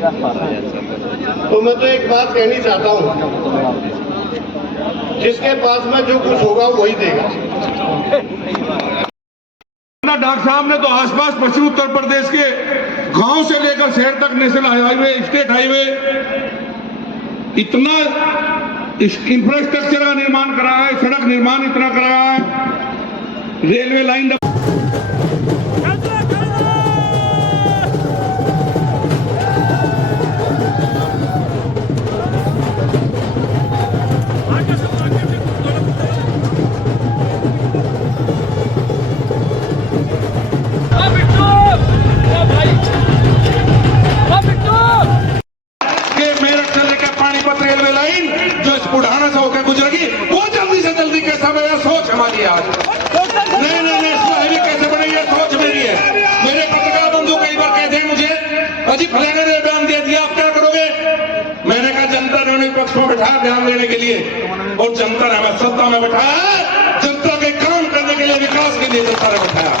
तो मैं तो एक बात कहनी चाहता हूँ, जिसके पास में जो कुछ होगा वही देगा। डॉक्टर साहब ने तो आसपास पश्चिम उत्तर प्रदेश के गांव से लेकर शहर तक नेशनल हाईवे, स्टेट हाईवे, इतना इंफ्रास्ट्रक्चर का निर्माण करा है, सड़क निर्माण इतना करा है, रेलवे लाइन रेलवे लाइन जो इस बुढ़ाना से होकर गुजरेगी, वो जल्दी से जल्दी कैसा बनेगा, सोच हमारी आज। नए नेशनल हाईवे कैसे बनेगी, सोच मेरी है। मेरे पत्रकार बंधु कई बार कहते हैं मुझे, अजी फलाने ने बयान दे दिया, आप क्या करोगे? मैंने कहा जनता ने उन्हें पक्ष में बैठाया बयान देने के लिए, और जनता ने हमें सत्ता में बैठाया, जनता के काम करने के लिए, विकास के लिए जनता ने बैठाया।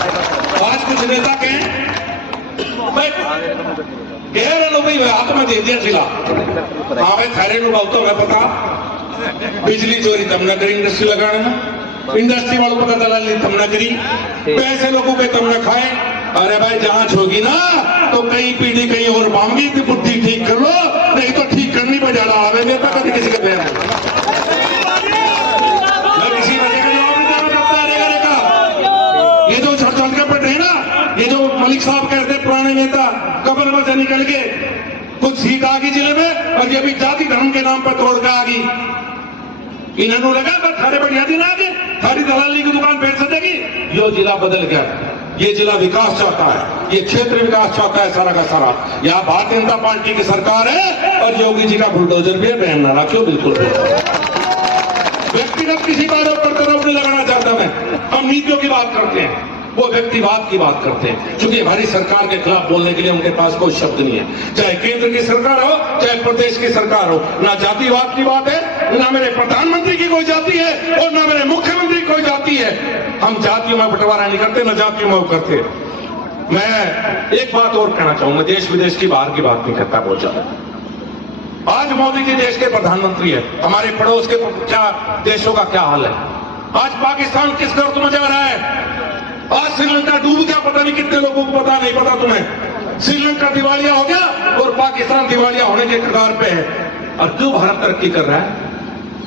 आज कुछ नेता कहें गैर अनुभवी हाथ में दे दिया जिला, हाँ भाई थारे अनुभव तो मैं पता, बिजली चोरी तमने करी इंडस्ट्री लगाने में, इंडस्ट्री वालों को पता दलाली तमने करी, पैसे लोगों के तमने खाए। अरे भाई जांच होगी ना तो कई पीढ़ी कहीं और मांगी थी, बुद्धि ठीक कर लो, नहीं तो ठीक करनी पर ज्यादा आवे नेता कभी किसी के बयान किसी वजह का जवाब नहीं देना पड़ता रहेगा। ये जो छड़ के पड़ रहे ना, ये जो मलिक साहब कहते पुराने नेता, कब्र में से निकल के कुछ सीट आ गई जिले में, और ये भी जाति धर्म के नाम पर तोड़ के आ गई। इन्होंने लगा बस थारे बढ़िया दिन आ गए, थारी दलाली की दुकान बैठ सकेगी। यो जिला बदल गया, ये जिला विकास चाहता है, ये क्षेत्र विकास चाहता है सारा का सारा। यहाँ भारतीय जनता पार्टी की सरकार है और योगी जी का बुलडोजर भी है, बहन ना क्यों? बिल्कुल व्यक्तिगत किसी बात पर तरफ नहीं लगाना चाहता मैं, हम नीतियों की बात करते हैं, वो व्यक्तिवाद की बात करते हैं, क्योंकि हमारी सरकार के खिलाफ बोलने के लिए उनके पास कोई शब्द नहीं है। चाहे केंद्र की सरकार हो, चाहे प्रदेश की सरकार हो, ना जातिवाद की बात है, ना मेरे प्रधानमंत्री की कोई जाति है और ना मेरे मुख्यमंत्री की कोई जाति है। हम जातियों में बंटवारा नहीं करते, ना जातियों में वो करते। मैं एक बात और कहना चाहूंगा, देश विदेश की बाहर की बात नहीं करता बहुत ज्यादा। आज मोदी जी देश के प्रधानमंत्री है, हमारे पड़ोस के क्या देशों का क्या हाल है? आज पाकिस्तान किस गर्त में जा रहा है? आज श्रीलंका डूब गया, पता नहीं कितने लोगों को पता नहीं पता तुम्हें। श्रीलंका दिवालिया हो गया और पाकिस्तान दिवालिया होने के कगार पे है। और क्यों भारत तरक्की कर रहा है?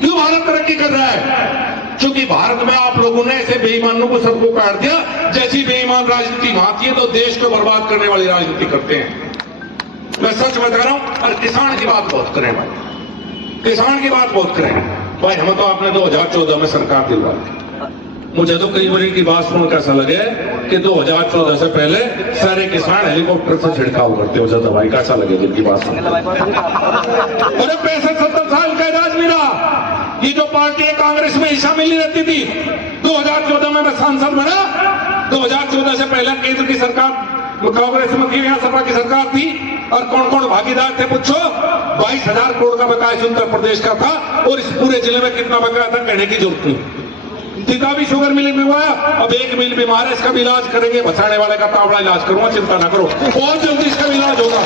क्यों भारत तरक्की कर रहा है? क्योंकि भारत में आप लोगों ने ऐसे बेईमानों को सबको काट दिया। जैसी बेईमान राजनीति आती है तो देश को बर्बाद करने वाली राजनीति करते हैं। मैं सच बता रहा हूं। और किसान की बात बहुत करें भाई, किसान की बात बहुत करें भाई। हमें तो आपने 2014 में सरकार दिलवा दी। मुझे तो कई बार की बात सुन कैसा लगे कि 2014 से पहले सारे किसान हेलीकॉप्टर से छिड़काव करते हो जाता भाई, कैसा लगे जिनकी बात सुन? अरे 65-70 साल का राज मिला। ये जो पार्टी है कांग्रेस में हिस्सा मिली रहती थी। 2014 में मैं सांसद बना। 2014 से पहले केंद्र की सरकार कांग्रेस में थी, यहाँ सपा की सरकार थी। और कौन कौन भागीदार थे पूछो? 22,000 करोड़ का बकाया उत्तर प्रदेश का था, और इस पूरे जिले में कितना बकाया था कहने की जरूरत नहीं। सीतावी शुगर मिल में हुआ, अब एक मिल बीमार है, इसका भी इलाज करेंगे। बसाने वाले का तावड़ा इलाज करूंगा, चिंता ना करो, बहुत जल्दी इसका भी इलाज होगा।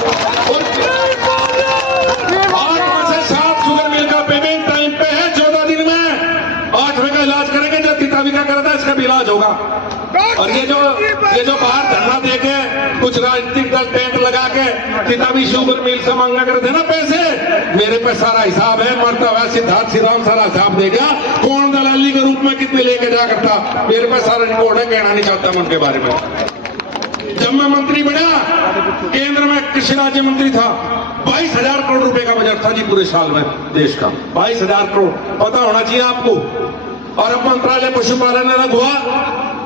8 में से 7 शुगर मिल का पेमेंट टाइम पे है, 14 दिन में 8वें का इलाज करेंगे। जो सीतावी का करता है इसका भी इलाज होगा। और ये जो बाहर धरना देके कुछ राजनीतिक दल टेंट लगा के सीतावी शुगर मिल से मांगना करते ना पैसे, मेरे पे सारा हिसाब है। मरता हुआ सिद्धार्थ श्रीराम सारा हिसाब देगा, कौन दलाली के रूप में कितने लेके जा करता, मेरे पे सारा रिपोर्ट है। कहना नहीं चाहता मैं उनके बारे में। जब मैं मंत्री बना, केंद्र में कृषि राज्य मंत्री था, 22,000 करोड़ रुपए का बजट था जी पूरे साल में देश का। 22,000 करोड़ पता होना चाहिए आपको। और अब मंत्रालय पशुपालन अलग हुआ।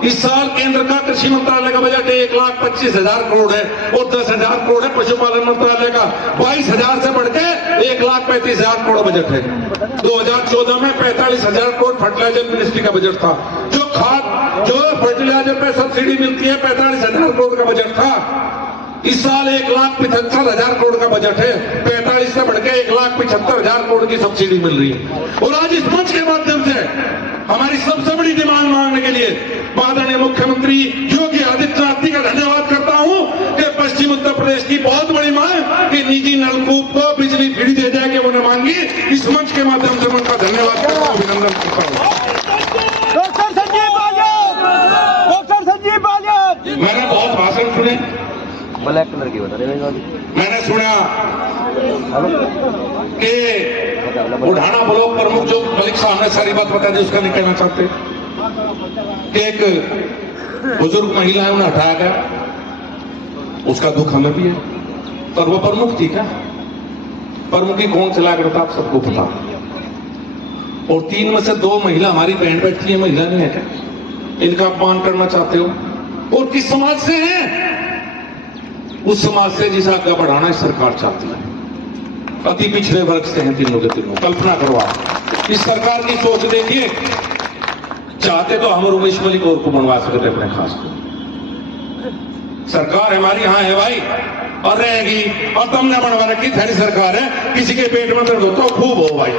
इस साल केंद्र का कृषि मंत्रालय का बजट 1,25,000 करोड़ है, और 10,000 करोड़ है पशुपालन मंत्रालय का। 22,000 से बढ़ के 1,35,000 करोड़ बजट है। 2014 में 45,000 करोड़ फर्टिलाइजर मिनिस्ट्री का बजट था। जो फर्टिलाइजर पे सब्सिडी मिलती है 45,000 करोड़ का बजट था। इस साल 1,75,000 करोड़ का बजट है। 45 से बढ़ के 1,75,000 करोड़ की सब्सिडी मिल रही है। और आज इस मंच के माध्यम से हमारी सबसे बड़ी डिमांड मांगने के लिए माननीय मुख्यमंत्री योगी आदित्यनाथ जी का धन्यवाद करता हूं कि पश्चिम उत्तर प्रदेश की बहुत बड़ी मांग कि निजी नल डॉक्टर संजीव बालियान, डॉक्टर संजीव बालियान। मैंने बहुत भाषण सुने, ब्लैक कलर की बता रहे हैं। मैंने सुना कि बुढ़ाना ब्लॉक प्रमुख जो मलिक साहब ने सारी बात बता दी, उसका नहीं कहना चाहते कि एक बुजुर्ग महिला है, उन्हें हटाया गया, उसका दुख हमें भी है। पर वो प्रमुख थी क्या? प्रमुखी कौन चला गया था, आप सबको पता। और 3 में से 2 महिला हमारी बहन बैठी है, महिला नहीं है क्या? इनका अपमान करना चाहते हो? और किस समाज से हैं? उस समाज से जिसे आगे बढ़ाना सरकार चाहती है। अति पिछड़े वर्ग से हैं तीनों के तीनों। कल्पना करो आप, इस सरकार की सोच देखिए। चाहते तो हम उमेश मलिक और को बनवा सकते अपने खास को। सरकार हमारी यहाँ है भाई, और रहेगी। और तुमने बनवा रखी थारी सरकार है, किसी के पेट में दर्द होता हो खूब हो भाई,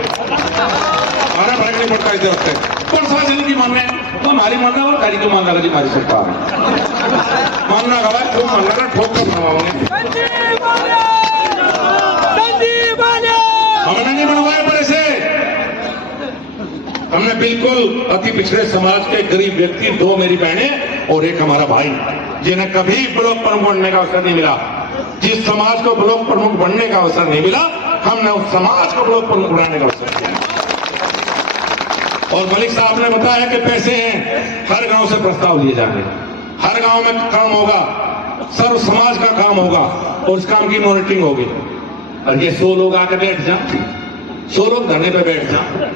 हमारा फर्क नहीं पड़ता इस वक्त। प्रशासन की मानने तो हमारी मानना और तारीख को मानना लगी हमारी सरकार है। मानना गवा खूब मानना का ठोक कर बनवाओगे। हमने नहीं बनवाया पर ऐसे, हमने बिल्कुल अति पिछड़े समाज के गरीब व्यक्ति, 2 मेरी बहनें और एक हमारा भाई, जिन्हें कभी ब्लॉक प्रमुख बनने का अवसर नहीं मिला। जिस समाज को ब्लॉक प्रमुख बनने का अवसर नहीं मिला, हमने उस समाज को ब्लॉक प्रमुख बनाने का अवसर दिया। और मलिक साहब ने बताया कि पैसे हैं, हर गांव से प्रस्ताव लिए जाएंगे, हर गांव में काम होगा, सर्व समाज का काम होगा और उस काम की मॉनिटरिंग होगी। और ये 100 लोग आके बैठ जाए, 100 लोग धरने पे बैठ जाए,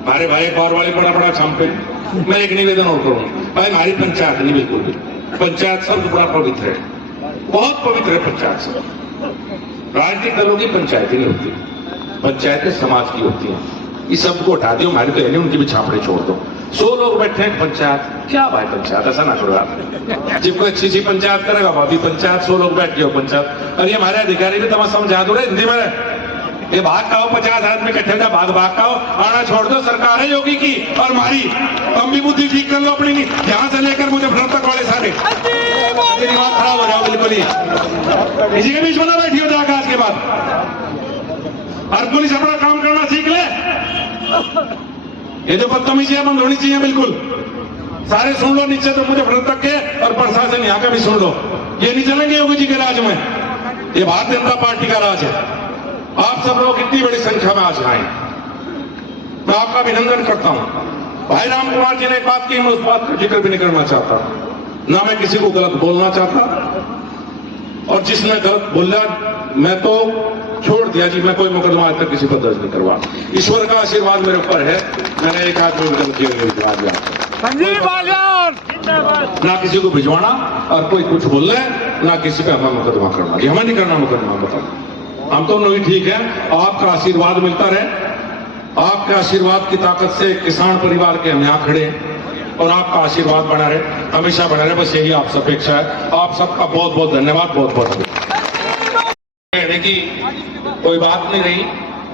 हमारे भाई पार वाले बड़ा छापे। मैं एक निवेदन और करूँ भाई, हमारी पंचायत नहीं, बिल्कुल भी पंचायत शब्द बड़ा पवित्र है, बहुत पवित्र है पंचायत शब्द। राजनीतिक दलों की पंचायत नहीं होती, पंचायतें समाज की होती है। इस शब्द को हटा दियो, हमारी तो है नहीं, उनकी भी छापड़े छोड़ दो। 100 लोग बैठे हैं पंचायत, क्या भाई पंचायत, ऐसा ना करो आप। जब कोई अच्छी पंचायत करेगा भाभी पंचायत, 100 लोग बैठ गए पंचायत। और ये हमारे अधिकारी भी तुम्हें समझा दो रहे हिंदी में, ये भाग का हो, 50 आदमी इकट्ठे था, भाग का हो, आना छोड़ दो। सरकार है योगी की और हमारी, तुम भी बुद्धि ठीक कर लो अपनी, यहां से लेकर मुझे तक वाले सारे दिमाग खराब हो जाओ बिल्कुल ही। इसी के बीच में ना बैठी हो जाकर आज के बाद। और पुलिस अपना काम करना सीख ले। ये जो बदतमीजी बंद होनी चाहिए बिल्कुल। सारे सुन लो नीचे तो मुझे तक के, और प्रशासन यहाँ का भी सुन लो। ये नहीं चलेंगे योगी जी के राज में, ये भारतीय जनता पार्टी का राज है। आप सब लोग इतनी बड़ी संख्या में आज आए, मैं आपका अभिनंदन करता हूं। भाई राम कुमार जी ने एक बात की, मैं उस बात का जिक्र भी नहीं करना चाहता, ना मैं किसी को गलत बोलना चाहता। और जिसने गलत बोला मैं तो छोड़ दिया जी, मैं कोई मुकदमा आज तक किसी पर दर्ज नहीं करवा। ईश्वर का आशीर्वाद मेरे ऊपर है, मैंने एक आदमी को गलत किया, संजीव बालियान ना किसी को भिजवाना और कोई कुछ बोल रहे, ना किसी पे हमें मुकदमा करना जी, हमें नहीं करना मुकदमा। बताओ हम तो नहीं, ठीक है, आपका आशीर्वाद मिलता रहे। आपके आशीर्वाद की ताकत से किसान परिवार के हम यहाँ खड़े हैं और आपका आशीर्वाद बना रहे, हमेशा बना रहे, बस यही आपसे अपेक्षा है। आप सबका बहुत बहुत धन्यवाद, बहुत बहुत कहने की कोई बात नहीं रही।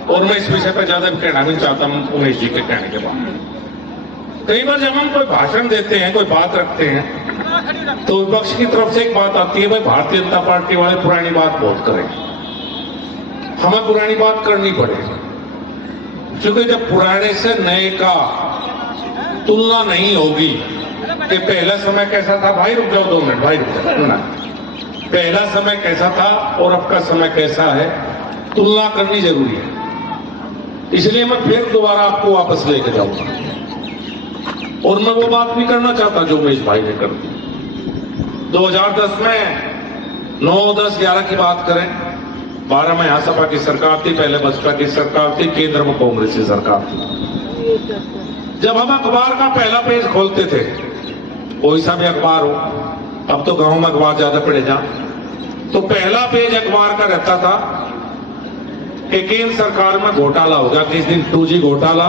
और मैं इस विषय पर ज्यादा कहना भी चाहता हूँ उमेश जी के कहने के बाद। कई बार जब हम कोई भाषण देते हैं, कोई बात रखते हैं, तो विपक्ष की तरफ से एक बात आती है, भाई भारतीय जनता पार्टी वाले पुरानी बात बहुत करें, हमें पुरानी बात करनी पड़ेगी। क्योंकि जब पुराने से नए का तुलना नहीं होगी कि पहला समय कैसा था, भाई रुक जाओ 2 मिनट, भाई रुक जाओ ना, पहला समय कैसा था और अब का समय कैसा है, तुलना करनी जरूरी है। इसलिए मैं फिर दोबारा आपको वापस लेके जाऊंगा और मैं वो बात नहीं करना चाहता जो उमेश भाई ने कर दी। 2010 में 9, 10, 11 की बात करें, 12 में यहां सपा की सरकार थी, पहले बसपा की सरकार थी, केंद्र में कांग्रेस की सरकार थी। जब हम अखबार का पहला पेज खोलते थे, कोई सा भी अखबार हो, अब तो गांव में अखबार ज्यादा पढ़े जा, तो पहला पेज अखबार का रहता था कि केंद्र सरकार में घोटाला होगा। किस दिन 2G घोटाला,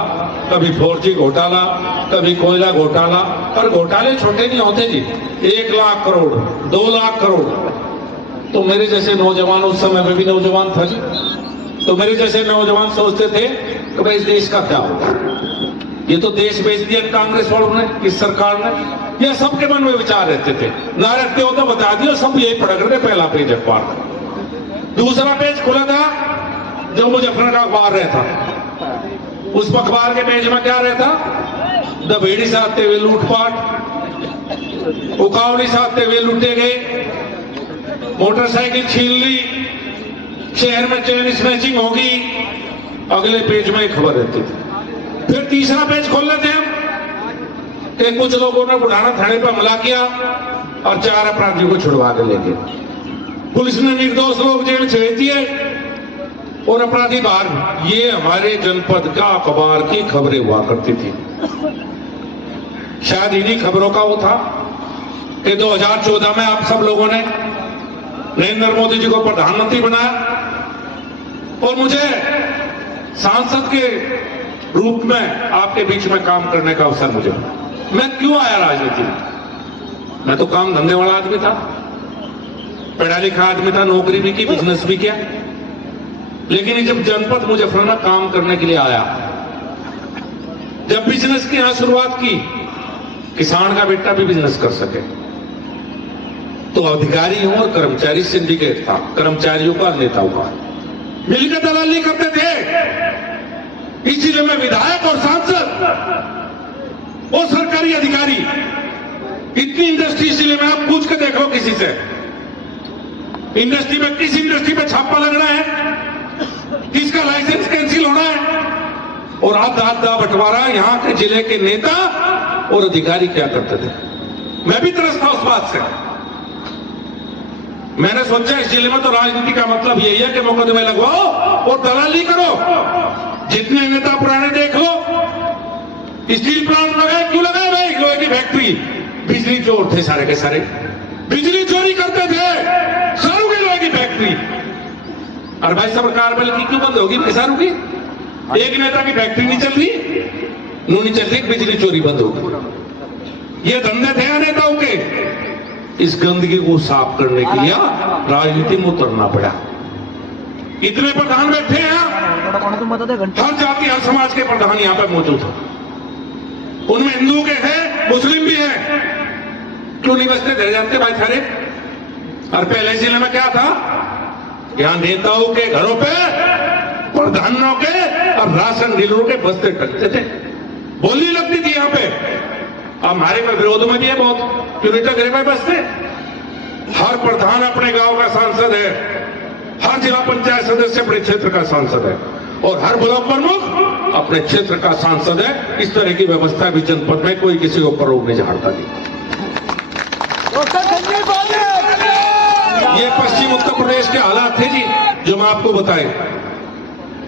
कभी 4G घोटाला, कभी कोयला घोटाला। और घोटाले छोटे नहीं होते जी, 1 लाख करोड़, 2 लाख करोड़। तो मेरे जैसे नौजवान, उस समय में भी नौजवान था जी, तो मेरे जैसे नौजवान सोचते थे कि भाई इस देश का क्या होगा, ये तो देश बेच दिया कांग्रेस वालों ने, इस सरकार ने। यह सबके मन में विचार रहते थे, ना रखते हो तो बता दियो, सब यही पढ़ करते पहला पेज अखबार का। दूसरा पेज खुला था जब मुजफ्फर का अखबार रहता, उस अखबार के पेज में क्या रहता, दबेड़ी से आते हुए लूटपाट, उकावड़ी से आते हुए लूटे गए, मोटरसाइकिल छीन ली, शहर में चेन स्नैचिंग होगी, अगले पेज में एक खबर रहती थी। फिर तीसरा पेज खोल लेते हैं कि कुछ लोगों ने बुढ़ाना थाने पर हमला किया और 4 अपराधियों को छुड़वा के ले गए। पुलिस ने निर्दोष लोग जेल भेज दिए और अपराधी बाहर। ये हमारे जनपद का अखबार की खबरें हुआ करती थी। शायद इन्हीं खबरों का वो था कि 2014 में आप सब लोगों ने नरेंद्र मोदी जी को प्रधानमंत्री बनाया और मुझे सांसद के रूप में आपके बीच में काम करने का अवसर मुझे। मैं क्यों आया राजनीति में? मैं तो काम धंधे वाला आदमी था, पढ़ा लिखा आदमी था, नौकरी भी की, बिजनेस भी किया। लेकिन जब जनपद मुजफ्फरनगर में काम करने के लिए आया, जब बिजनेस की यहां शुरुआत की, किसान का बेटा भी बिजनेस कर सके, तो अधिकारी और कर्मचारी सिंडिकेट था, कर्मचारियों का नेताओं का मिलकर दलाली करते थे। इसीलिए मैं विधायक और सांसद और सरकारी अधिकारी, इतनी इंडस्ट्री, इसीलिए मैं आप पूछ के देख लो किसी से, इंडस्ट्री में किस इंडस्ट्री में छापा लगना है, किसका लाइसेंस कैंसिल होना है, और आधा बंटवारा यहां के जिले के नेता और अधिकारी क्या करते थे। मैं भी तरसता उस बात से। मैंने सोचा इस जिले में तो राजनीति का मतलब यही है कि मुकदमे लगवाओ और दलाली करो। जितने नेता पुराने देख लो, स्टील प्लांट लगाए, क्यों लगाए भाई? लोहे की फैक्ट्री, बिजली चोर थे सारे के सारे, बिजली चोरी करते थे, सारू की लोहे की फैक्ट्री। और भाई सरकार बल की क्यों बंद होगी? पैसा रुकी, एक नेता की फैक्ट्री नहीं चल रही, नहीं चल रही, बिजली चोरी बंद होगी। ये धंधे थे नेताओं के। इस गंदगी को साफ करने के लिए राजनीति में उतरना पड़ा। इतने प्रधान बैठे हैं, हर जाति हर समाज के प्रधान यहां पर मौजूद हैं। उनमें हिंदू के हैं, मुस्लिम भी हैं। क्यों नहीं बचते? दे जाते भाई सारे। और पहले जिले में क्या था? यहां नेताओं के घरों पे, प्रधानों के और राशन डीलरों के बस्ते टकते थे, बोली लगती थी यहां पे। अब हमारे में विरोध में भी है बहुत, क्यों नहीं टक रहे भाई बस्ते? हर प्रधान अपने गांव का सांसद है, हर जिला पंचायत सदस्य अपने क्षेत्र का सांसद है, और हर ब्लॉक प्रमुख अपने क्षेत्र का सांसद है। इस तरह की व्यवस्था भी जनपद में, कोई किसी को परोग नहीं झाड़ता जी। ये पश्चिम उत्तर प्रदेश के हालात थे जी, जो मैं आपको बताए।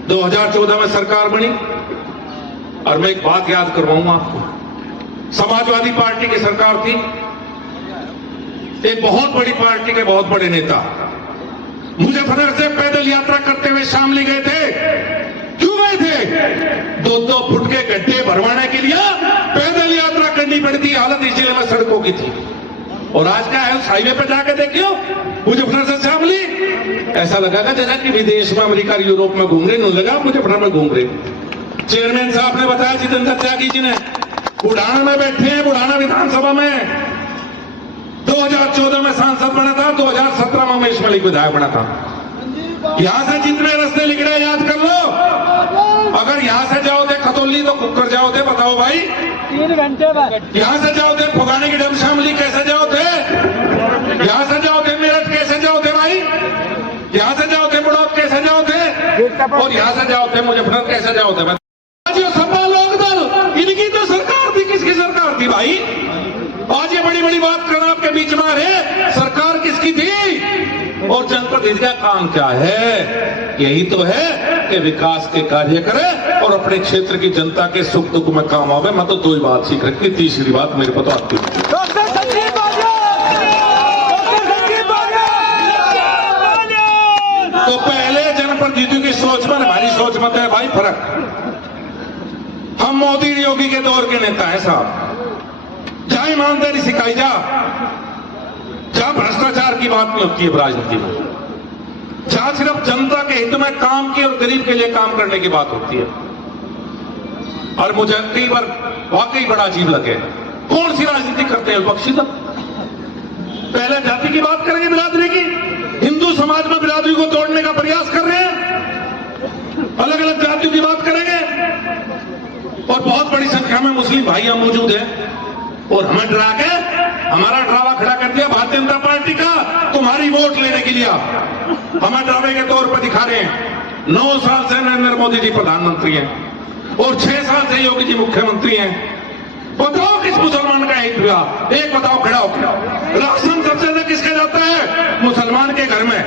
2014 में सरकार बनी, और मैं एक बात याद करवाऊंगा आपको। समाजवादी पार्टी की सरकार थी, एक बहुत बड़ी पार्टी के बहुत बड़े नेता मुजफ्फरनगर से पैदल यात्रा करते हुए शामली गए थे। क्यों गए थे? 2-2 फुट के गड्ढे भरवाने के लिए पैदल यात्रा करनी पड़ती। हालत इस जिले में सड़कों की थी। और आज क्या है, उस हाईवे पे जाके देखियो, मुजफ्फरनगर से शामली, ऐसा लगा जैसा कि विदेश में, अमेरिका यूरोप में घूम रहे, नहीं लगा मुजफ्फरनगर में घूम रहे। चेयरमैन साहब ने बताया, जितेंद्र त्यागी जी ने, बुढ़ाना में बैठे हैं, बुढ़ाना विधानसभा में 2014 में सांसद बना था, 2017 में उमेश मलिक विधायक बना था। यहां से जितने रास्ते लिख रहे याद कर लो। अगर यहां से जाओ थे खतौली तो कुकर जाओ थे, बताओ भाई? 3 घंटे बाद। यहां से जाओ थे फुगाने की डम शामली, कैसे जाओ थे? यहां से जाओ थे मेरठ, कैसे जाओ थे भाई? यहां से जाओ थे बुढ़ौत, कैसे जाओ थे? और यहां से जाओ थे मुजफ्फरनगर, कैसे जाओ थे? सपा लोकदल, इनकी तो सरकार थी। किसकी सरकार थी भाई? आज ये बड़ी बड़ी बात करना आपके बीच में आ रहे, सरकार किसकी थी? और जनपद इसका काम क्या है? यही तो है कि विकास के कार्य करे और अपने क्षेत्र की जनता के सुख दुख में काम आवे। मैं तो 2 ही बात सीख रखी, तीसरी बात मेरे को तो आती नहीं। तो पहले जनप्रतिनिधियों की सोच में, हमारी सोच में है भाई फर्क। हम मोदी योगी के दौर के नेता हैं साहब। जहां ईमानदारी सिखाई जा, जहां भ्रष्टाचार की बात नहीं होती है राजनीति में, जहां सिर्फ जनता के हित में काम की और गरीब के लिए काम करने की बात होती है। और मुझे कई बार वाकई बड़ा अजीब लगे, कौन सी राजनीति करते हैं विपक्षी दल? पहले जाति की बात करेंगे, बिरादरी की, हिंदू समाज में बिरादरी को तोड़ने का प्रयास कर रहे हैं, अलग अलग जातियों की बात करेंगे, और बहुत बड़ी संख्या संख्या में मुस्लिम भाई यहाँ मौजूद है और हमें डरा के हमारा ड्रावा खड़ा कर दिया भारतीय जनता पार्टी का तुम्हारी वोट लेने के लिए हमें ड्रावे के तौर पर दिखा रहे हैं। 9 साल से नरेंद्र मोदी जी प्रधानमंत्री हैं और 6 साल से योगी जी मुख्यमंत्री हैं। बताओ किस मुसलमान का हित हुआ? एक बताओ खड़ा होकर। राशन सबसे ज्यादा किसके जाता है? मुसलमान के घर में।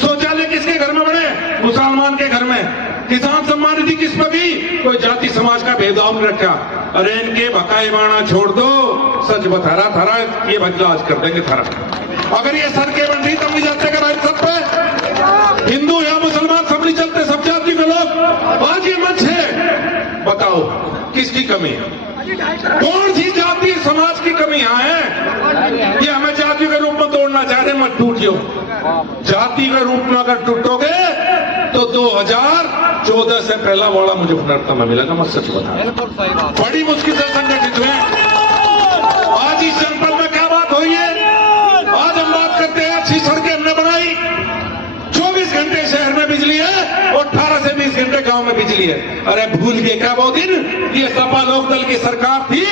शौचालय किसके घर में बने? मुसलमान के घर में। किसान सम्मान निधि किस पर भी? कोई जाति समाज का भेदभाव नहीं रखा। अरे इनके भकाई बाणा छोड़ दो, सच बता रहा थारा ये बदला आज कर देंगे थारा। अगर ये सड़कें बन रही तब नहीं जाते कर सब पे हिंदू या मुसलमान सब नहीं चलते, सब जाति के लोग। आज ये मंच है, बताओ किसकी कमी है? कौन सी जाति समाज की कमी यहाँ है? ये हमें जाति के रूप में तोड़ना चाह रहे, मत टूटियो। जाति के रूप में अगर टूटोगे तो 2014 से पहला वाला मुझे पुनर्ता में मिलेगा, मैं सच बता। बड़ी मुश्किल से संगठित हुए। आज इस जनपद में क्या बात हुई है? आज हम बात करते हैं अच्छी सड़कें हमने बनाई, 24 घंटे शहर में बिजली है और 18 से 20 घंटे गांव में बिजली है। अरे भूल गए क्या वो दिन? ये सपा लोकदल की सरकार थी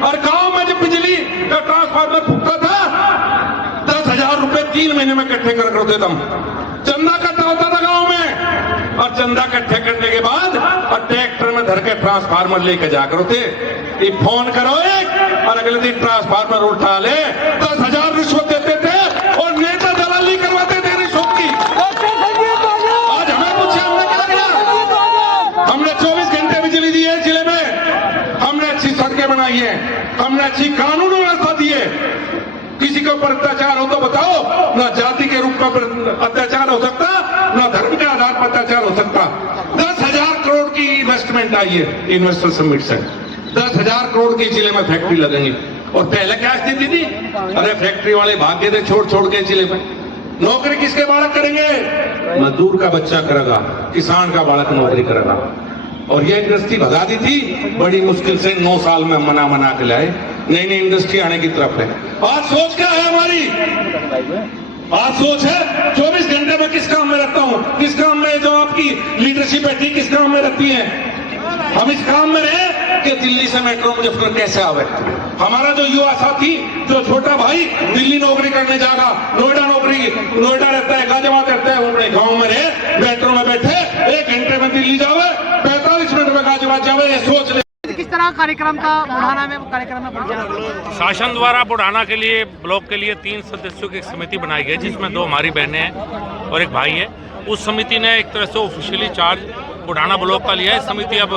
और गांव में जब बिजली का ट्रांसफार्मर फूका था 10,000 रुपए 3 महीने में इकट्ठे कर करते तुम। चंदा इकट्ठा होता था गांव में और चंदा इकट्ठे करने के बाद और ट्रैक्टर में धर के ट्रांसफार्मर लेके जा करते। ये फोन करो एक और अगले दिन ट्रांसफार्मर उठा ले। 10,000 रिश्वत देते थे और नेता दलाली करवाते थे रिश्वत की। आज हमें पूछे हमने क्या किया? हमने 24 घंटे बिजली दी है जिले में, हमने अच्छी सड़कें बनाई है, हमने अच्छी कानून व्यवस्था दी है। किसी के ऊपर अत्याचार हो तो बताओ, ना जाति के रूप में अत्याचार हो सकता, ना धर्म के आधार पर अत्याचार हो सकता। 10,000 करोड़ की इन्वेस्टमेंट आई है इन्वेस्टर समिट से। 10,000 करोड़ की जिले में फैक्ट्री लगेंगी। और पहले क्या स्थिति थी? अरे फैक्ट्री वाले भाग्य थे छोड़ छोड़ के जिले में। नौकरी किसके बालक करेंगे? मजदूर का बच्चा करेगा, किसान का बालक नौकरी करेगा। और ये इंडस्ट्री भगा दी थी, बड़ी मुश्किल से 9 साल में मना के लाए। नई नई इंडस्ट्री आने की तरफ है। आज सोच क्या है हमारी? आज सोच है 24 घंटे में किस काम में रहता हूं, किस काम में जो आपकी लीडरशिप बैठी किस काम में रहती है। हम इस काम में रहे कि दिल्ली से मेट्रो मुजफ्फरनगर कैसे आवे। हमारा जो युवा साथी, जो छोटा भाई दिल्ली नौकरी करने जाएगा, नोएडा रहता है, गाजियाबाद रहता है, उन्होंने गांव में रहे, मेट्रो में बैठे 1 घंटे में दिल्ली जावे, 45 मिनट में गाजियाबाद जावे। ये सोच ले। किस तरह कार्यक्रम का बुढ़ाना में कार्यक्रम में पहुंचा? शासन द्वारा बुढ़ाना के लिए ब्लॉक के लिए 3 सदस्यों की एक समिति बनाई गई, जिसमें 2 हमारी बहनें हैं और एक भाई है। उस समिति ने एक तरह से ऑफिशियली चार्ज बुढ़ाना ब्लॉक का लिया है। समिति अब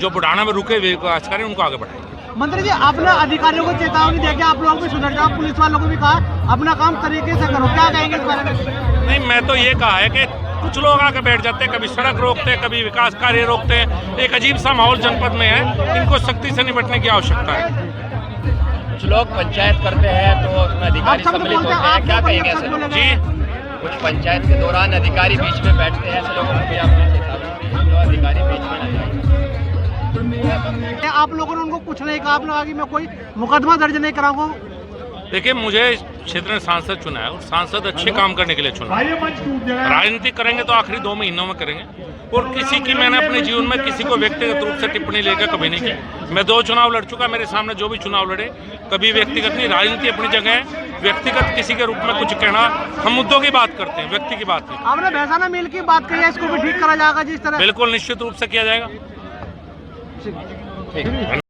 जो बुढ़ाना में रुके हुए विकास कार्य उनको आगे बढ़ाएगी। मंत्री जी, आपने अधिकारियों को चेतावनी दी कि आप लोग भी सुधर जाओ, पुलिस वालों को भी कहा अपना काम तरीके से करो, क्या कहेंगे इस बारे में? नहीं, मैं तो ये कहा है कि कुछ लोग आके बैठ जाते हैं, कभी सड़क रोकते हैं, कभी विकास कार्य रोकते हैं। एक अजीब सा माहौल जनपद में है, इनको सख्ती से निपटने की आवश्यकता है। कुछ लोग पंचायत करते हैं तो उसमें अधिकारी सम्मिलित होते हैं, क्या कहेंगे ऐसे? जी, कुछ पंचायत के दौरान अधिकारी बीच में बैठते हैं, ऐसे लोगों को भी आपने चेतावनी दी तो अधिकारी बीच में न जाए। आप लोगों ने उनको कुछ नहीं कहा, आपने कहा कि मैं कोई मुकदमा दर्ज नहीं कराऊंगा। देखिए, मुझे इस क्षेत्र में सांसद चुना है और सांसद अच्छे काम करने के लिए चुना है। राजनीति करेंगे तो आखिरी 2 महीनों में करेंगे। और किसी की मैंने अपने जीवन में किसी को व्यक्तिगत रूप से टिप्पणी लेकर कभी नहीं की। मैं 2 चुनाव लड़ चुका, मेरे सामने जो भी चुनाव लड़े कभी व्यक्तिगत नहीं। राजनीति अपनी जगह है, व्यक्तिगत किसी के रूप में कुछ कहना, हम मुद्दों की बात करते हैं, व्यक्ति की बात नहीं। आपने भैंसाना मिल की बात कही है, इसको भी ठीक करा जाएगा जिस तरह? बिल्कुल निश्चित रूप से किया जाएगा। ठीक।